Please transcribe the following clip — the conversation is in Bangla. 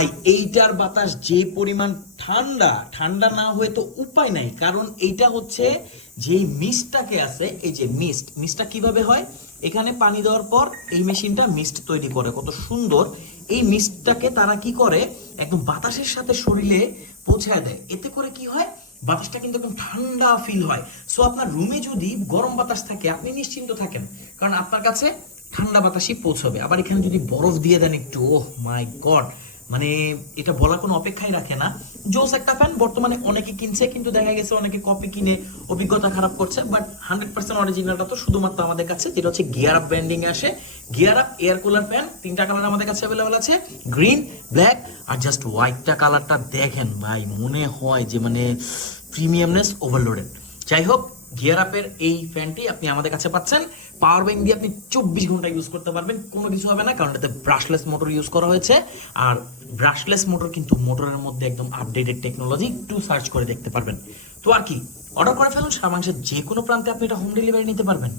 ভাই এইটার বাতাস যে পরিমাণ ঠান্ডা, ঠান্ডা না হয়ে তো উপায় নাই, কারণ এইটা হচ্ছে যে মিস্টটাকে আছে, এই যে মিস্টটা কিভাবে হয়, এখানে পানি দেওয়ার পর এই মেশিনটা মিস্ট তৈরি করে, কত সুন্দর। এই মিস্টটাকে তারা কি করে একদম বাতাসের সাথে শরীরে পৌঁছায় দেয়, এতে করে কি হয়, বাতাসটা কিন্তু একদম ঠান্ডা ফিল হয়। সো আপনার রুমে যদি গরম বাতাস থাকে আপনি নিশ্চিন্ত থাকেন, কারণ আপনার কাছে ঠান্ডা বাতাসই পৌঁছবে। আবার এখানে যদি বরফ দিয়ে দেন একটু, ওহ মাই গড, মানে এটা বলার কোনো অপেক্ষাই রাখে না। জোস একটা ফ্যান, বর্তমানে অনেকে কিনছে, কিন্তু দেখা গেছে অনেকে কপি কিনে অভিজ্ঞতা খারাপ করছে, বাট 100% অরিজিনালটা তো শুধুমাত্র আমাদের কাছে, যেটা হচ্ছে গিয়ার আপ ব্র্যান্ডিং এ আসে। Gear up air cooler fan, তিনটা কালার আমাদের কাছে অ্যাভেলেবল আছে, গ্রিন, ব্ল্যাক আর জাস্ট হোয়াইটটা কালারটা দেখেন ভাই, মনে হয় যে মানে প্রিমিয়ামনেস ওভারলোডেড। যাই হোক, গিয়ার আপের এই ফ্যানটি আপনি আমাদের কাছে পাচ্ছেন। পাওয়ার ব্যাংক দিয়ে আপনি 24 ঘন্টা ইউজ করতে পারবেন, কোনো কিছু হবে না, কারণ এটাতে ব্রাশলেস মোটর ইউজ করা হয়েছে। আর ব্রাশলেস মোটর কিন্তু মোটরের মধ্যে একদম আপডেটেড টেকনোলজি, একটু সার্চ করে দেখতে পারবেন। তো আর কি, অর্ডার করে ফেলুন, সারা বাংলাদেশের যে কোনো প্রান্তে আপনি এটা হোম ডেলিভারি নিতে পারবেন।